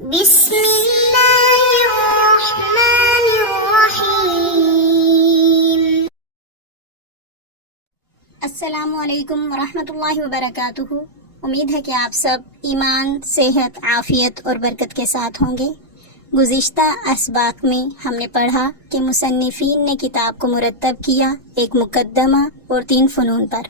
بسم اللہ الرحمن الرحیم۔ السلام علیکم ورحمۃ اللہ وبرکاتہ۔ امید ہے کہ آپ سب ایمان، صحت، عافیت اور برکت کے ساتھ ہوں گے۔ گزشتہ اسباق میں ہم نے پڑھا کہ مصنفین نے کتاب کو مرتب کیا ایک مقدمہ اور 3 فنون پر،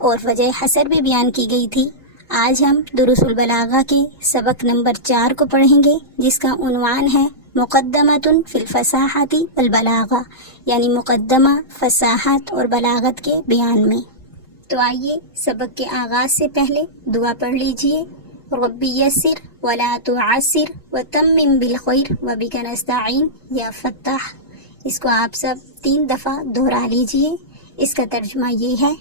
اور وجہ حسر بھی بیان کی گئی تھی۔ آج ہم دروس البلاغہ کے سبق نمبر 4 کو پڑھیں گے، جس کا عنوان ہے مقدمۃ فی الفصاحۃ والبلاغہ، یعنی مقدمہ فصاحت اور بلاغت کے بیان میں۔ تو آئیے سبق کے آغاز سے پہلے دعا پڑھ لیجئے۔ ربی یسر ولا تعسر وتمم بالخیر وبک نستعین یا فتاح۔ اس کو آپ سب 3 دفعہ دہرا لیجئے۔ اس کا ترجمہ یہ ہے: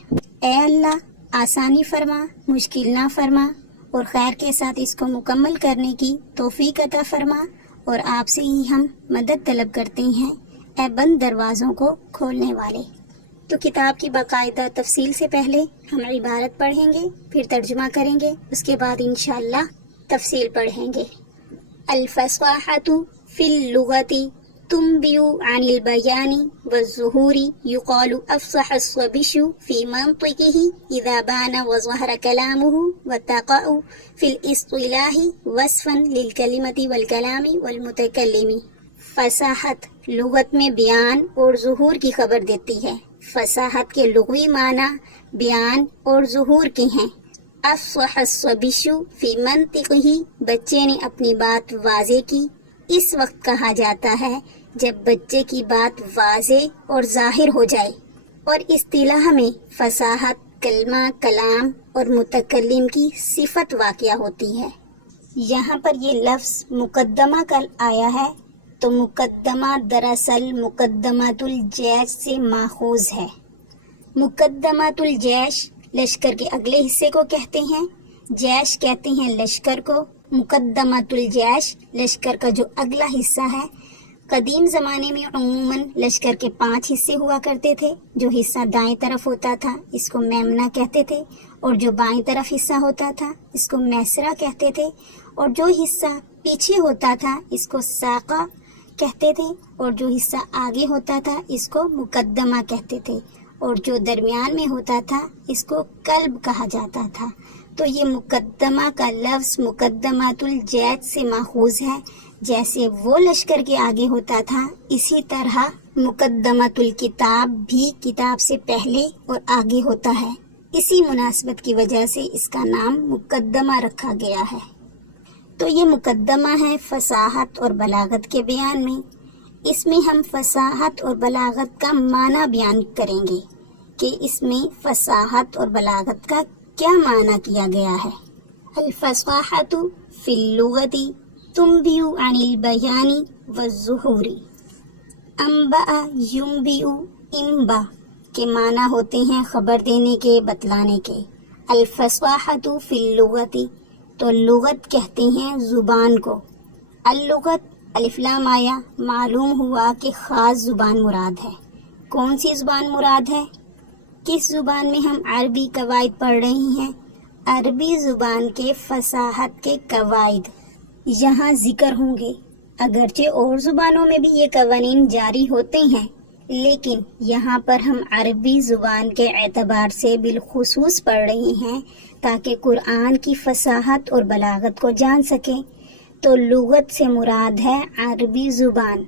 اے اللہ، آسانی فرما، مشکل نہ فرما، اور خیر کے ساتھ اس کو مکمل کرنے کی توفیق عطا فرما، اور آپ سے ہی ہم مدد طلب کرتے ہیں، اے بند دروازوں کو کھولنے والے۔ تو کتاب کی باقاعدہ تفصیل سے پہلے ہم عبارت پڑھیں گے، پھر ترجمہ کریں گے، اس کے بعد انشاءاللہ تفصیل پڑھیں گے۔ الفصاحۃ فی اللغۃ تنبئ عن البیان والظہور، یقال افصح الصبی فی منطقہ اذا بان وظہر کلامہ، وتقع فی الاصطلاح وصفا للکلمۃ والکلام والمتکلم۔ فصاحت لغت میں بیان اور ظہور کی خبر دیتی ہے۔ فصاحت کے لغوی معنی بیان اور ظہور کے ہیں۔ افصح الصبی فی منطقہ، بچے نے اپنی بات واضح کی۔ اس وقت کہا جاتا ہے جب بچے کی بات واضح اور ظاہر ہو جائے، اور اصطلاح میں فصاحت کلمہ، کلام اور متکلم کی صفت واقعہ ہوتی ہے۔ یہاں پر یہ لفظ مقدمہ کا آیا ہے، تو مقدمہ دراصل مقدمۃ الجیش سے ماخوذ ہے۔ مقدمۃ الجیش لشکر کے اگلے حصے کو کہتے ہیں۔ جیش کہتے ہیں لشکر کو، مقدمۃ الجیش لشکر کا جو اگلا حصہ ہے۔ قدیم زمانے میں عموماً لشکر کے 5 حصے ہوا کرتے تھے۔ جو حصہ دائیں طرف ہوتا تھا اس کو میمنہ کہتے تھے، اور جو بائیں طرف حصہ ہوتا تھا اس کو میسرہ کہتے تھے، اور جو حصہ پیچھے ہوتا تھا اس کو ساقہ کہتے تھے، اور جو حصہ آگے ہوتا تھا اس کو مقدمہ کہتے تھے، اور جو درمیان میں ہوتا تھا اس کو قلب کہا جاتا تھا۔ تو یہ مقدمہ کا لفظ مقدمۃ الجیش سے ماخوذ ہے۔ جیسے وہ لشکر کے آگے ہوتا تھا، اسی طرح مقدمۃ الکتاب بھی کتاب سے پہلے اور آگے ہوتا ہے۔ اسی مناسبت کی وجہ سے اس کا نام مقدمہ رکھا گیا ہے۔ تو یہ مقدمہ ہے فصاحت اور بلاغت کے بیان میں۔ اس میں ہم فصاحت اور بلاغت کا معنی بیان کریں گے کہ اس میں فصاحت اور بلاغت کا کیا معنی کیا گیا ہے۔ الفصاحۃ فی اللغۃ تنبئ عن البیان والظہور۔ انبأ ینبئ، انبا کے معنی ہوتے ہیں خبر دینے کے، بتلانے کے۔ الفصاحۃ فی اللغۃ، تو لغت کہتے ہیں زبان کو۔ اللغت الف لام آیا، معلوم ہوا کہ خاص زبان مراد ہے۔ کون سی زبان مراد ہے؟ کس زبان میں ہم عربی قواعد پڑھ رہے ہیں؟ عربی زبان کے فصاحت کے قواعد یہاں ذکر ہوں گے۔ اگرچہ اور زبانوں میں بھی یہ قوانین جاری ہوتے ہیں، لیکن یہاں پر ہم عربی زبان کے اعتبار سے بالخصوص پڑھ رہے ہیں تاکہ قرآن کی فصاحت اور بلاغت کو جان سکیں۔ تو لغت سے مراد ہے عربی زبان۔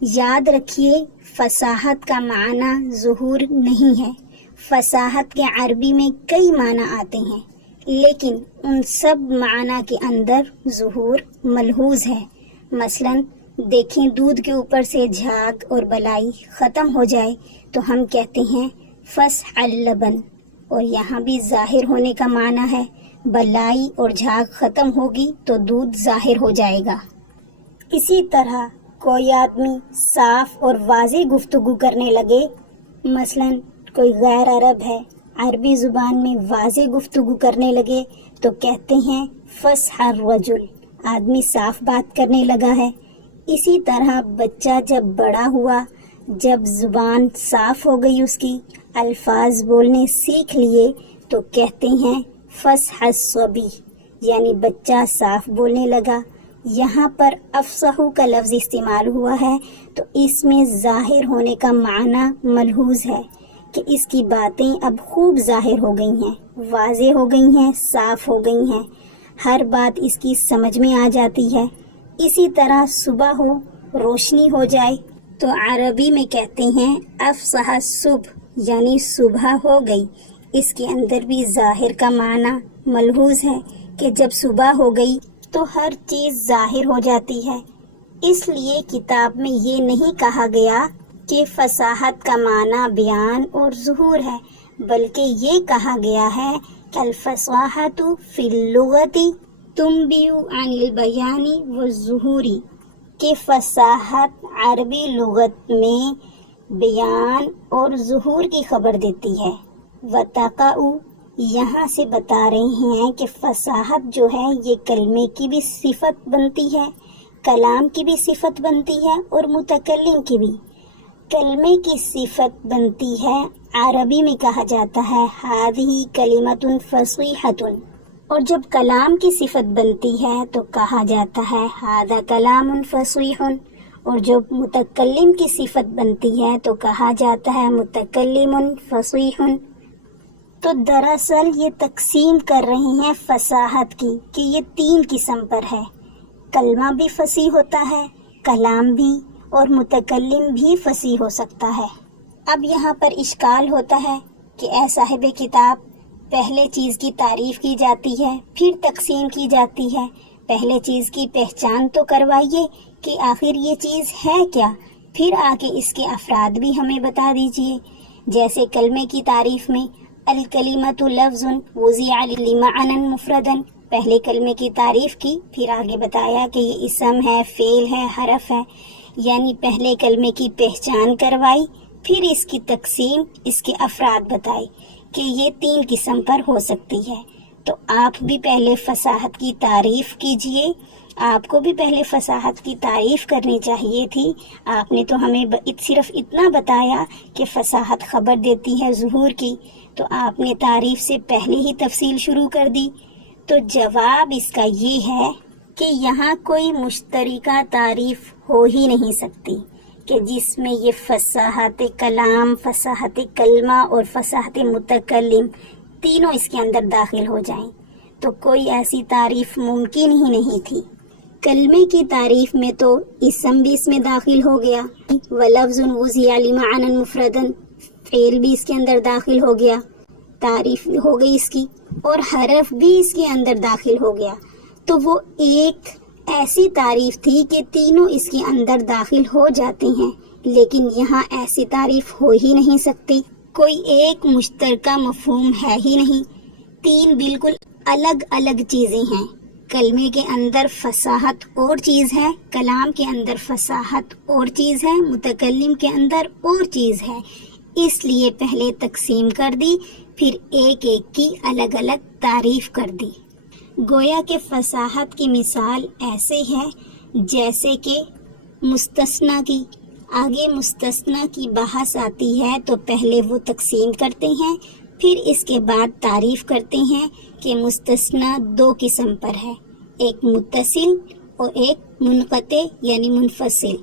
یاد رکھیے فصاحت کا معنی ظہور نہیں ہے۔ فصاحت کے عربی میں کئی معنی آتے ہیں، لیکن ان سب معنی کے اندر ظہور ملحوظ ہے۔ مثلا دیکھیں، دودھ کے اوپر سے جھاگ اور بلائی ختم ہو جائے تو ہم کہتے ہیں فصح اللبن، اور یہاں بھی ظاہر ہونے کا معنی ہے۔ بلائی اور جھاگ ختم ہوگی تو دودھ ظاہر ہو جائے گا۔ اسی طرح کوئی آدمی صاف اور واضح گفتگو کرنے لگے، مثلا کوئی غیر عرب ہے، عربی زبان میں واضح گفتگو کرنے لگے تو کہتے ہیں فصح الرجل، آدمی صاف بات کرنے لگا ہے۔ اسی طرح بچہ جب بڑا ہوا، جب زبان صاف ہو گئی، اس کی الفاظ بولنے سیکھ لیے تو کہتے ہیں فصح الصبی، یعنی بچہ صاف بولنے لگا۔ یہاں پر افصحو کا لفظ استعمال ہوا ہے تو اس میں ظاہر ہونے کا معنی ملحوظ ہے کہ اس کی باتیں اب خوب ظاہر ہو گئی ہیں، واضح ہو گئی ہیں، صاف ہو گئی ہیں، ہر بات اس کی سمجھ میں آ جاتی ہے۔ اسی طرح صبح ہو، روشنی ہو جائے تو عربی میں کہتے ہیں افصح الصبح، یعنی صبح ہو گئی۔ اس کے اندر بھی ظاہر کا معنی ملحوظ ہے کہ جب صبح ہو گئی تو ہر چیز ظاہر ہو جاتی ہے۔ اس لیے کتاب میں یہ نہیں کہا گیا کہ فصاحت کا معنی بیان اور ظہور ہے، بلکہ یہ کہا گیا ہے کہ الفصاحت فی اللغت تنبئ عن البیان والظہور، کہ فصاحت عربی لغت میں بیان اور ظہور کی خبر دیتی ہے۔ وتقع، یہاں سے بتا رہے ہیں کہ فصاحت جو ہے یہ کلمے کی بھی صفت بنتی ہے، کلام کی بھی صفت بنتی ہے اور متکلم کی بھی۔ کلمے کی صفت بنتی ہے، عربی میں کہا جاتا ہے ہذہ کلمۃ فصیحۃ، اور جب کلام کی صفت بنتی ہے تو کہا جاتا ہے ھذا کلام فصیح، اور جب متکلم کی صفت بنتی ہے تو کہا جاتا ہے متکلم فصیح۔ تو دراصل یہ تقسیم کر رہے ہیں فصاحت کی کہ یہ 3 قسم پر ہے، کلمہ بھی فصیح ہوتا ہے، کلام بھی، اور متکلم بھی فصیح ہو سکتا ہے۔ اب یہاں پر اشکال ہوتا ہے کہ اے صاحب کتاب، پہلے چیز کی تعریف کی جاتی ہے پھر تقسیم کی جاتی ہے، پہلے چیز کی پہچان تو کروائیے کہ آخر یہ چیز ہے کیا، پھر آگے اس کے افراد بھی ہمیں بتا دیجئے۔ جیسے کلمے کی تعریف میں الکلمۃ لفظ وضع لمعنى مفردا، پہلے کلمے کی تعریف کی، پھر آگے بتایا کہ یہ اسم ہے، فعل ہے، حرف ہے، یعنی پہلے کلمے کی پہچان کروائی، پھر اس کی تقسیم، اس کے افراد بتائی کہ یہ 3 قسم پر ہو سکتی ہے۔ تو آپ بھی پہلے فصاحت کی تعریف کیجئے، آپ کو بھی پہلے فصاحت کی تعریف کرنی چاہیے تھی۔ آپ نے تو ہمیں صرف اتنا بتایا کہ فصاحت خبر دیتی ہے ظہور کی، تو آپ نے تعریف سے پہلے ہی تفصیل شروع کر دی۔ تو جواب اس کا یہ ہے کہ یہاں کوئی مشترکہ تعریف ہو ہی نہیں سکتی کہ جس میں یہ فصاحت کلام، فصاحت کلمہ اور فصاحت متکلم تینوں اس کے اندر داخل ہو جائیں، تو کوئی ایسی تعریف ممکن ہی نہیں تھی۔ کلمے کی تعریف میں تو اسم بھی اس میں داخل ہو گیا، وَلَفْظٌ وُضِعَ لِمَعْنًى مُفْرَدًا، فعل بھی اس کے اندر داخل ہو گیا، تعریف ہو گئی اس کی، اور حرف بھی اس کے اندر داخل ہو گیا۔ تو وہ ایک ایسی تعریف تھی کہ تینوں اس کے اندر داخل ہو جاتے ہیں، لیکن یہاں ایسی تعریف ہو ہی نہیں سکتی، کوئی ایک مشترکہ مفہوم ہے ہی نہیں، 3 بالکل الگ الگ چیزیں ہیں۔ کلمے کے اندر فصاحت اور چیز ہے، کلام کے اندر فصاحت اور چیز ہے، متکلم کے اندر اور چیز ہے، اس لیے پہلے تقسیم کر دی، پھر ایک ایک کی الگ الگ تعریف کر دی۔ گویا کہ فصاحت کی مثال ایسے ہے جیسے کہ مستثنیٰ کی، آگے مستثنیٰ کی بحث آتی ہے تو پہلے وہ تقسیم کرتے ہیں، پھر اس کے بعد تعریف کرتے ہیں کہ مستثنیٰ 2 قسم پر ہے، ایک متصل اور ایک منقطع یعنی منفصل۔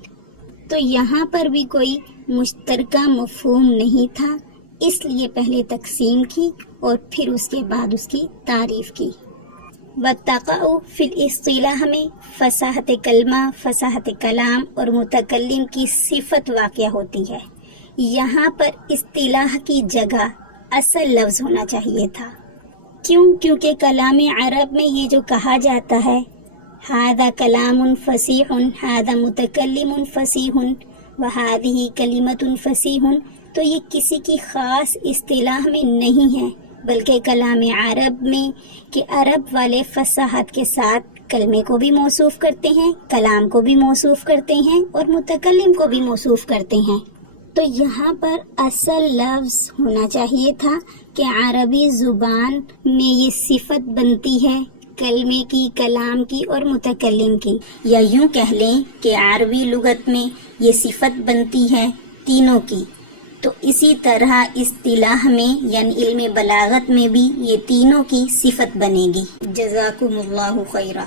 تو یہاں پر بھی کوئی مشترکہ مفہوم نہیں تھا، اس لیے پہلے تقسیم کی اور پھر اس کے بعد اس کی تعریف کی۔ وَتَقَعُ فی الاصطلاح میں فصاحت کلمہ، فصاحت کلام اور متکلم کی صفت واقع ہوتی ہے۔ یہاں پر اصطلاح کی جگہ اصل لفظ ہونا چاہیے تھا۔ کیونکہ کلام عرب میں یہ جو کہا جاتا ہے ھذا کلام فصیح، ھذا متکلم فصیح وھذہ کلمۃ فصیح، تو یہ کسی کی خاص اصطلاح میں نہیں ہے، بلکہ کلام عرب میں کہ عرب والے فصاحت کے ساتھ کلمے کو بھی موصوف کرتے ہیں، کلام کو بھی موصوف کرتے ہیں اور متکلم کو بھی موصوف کرتے ہیں۔ تو یہاں پر اصل لفظ ہونا چاہیے تھا کہ عربی زبان میں یہ صفت بنتی ہے کلمے کی، کلام کی اور متکلم کی، یا یوں کہہ لیں کہ عربی لغت میں یہ صفت بنتی ہے تینوں کی۔ تو اسی طرح اصطلاح میں یعنی علم بلاغت میں بھی یہ تینوں کی صفت بنے گی۔ جزاکم اللہ خیرہ۔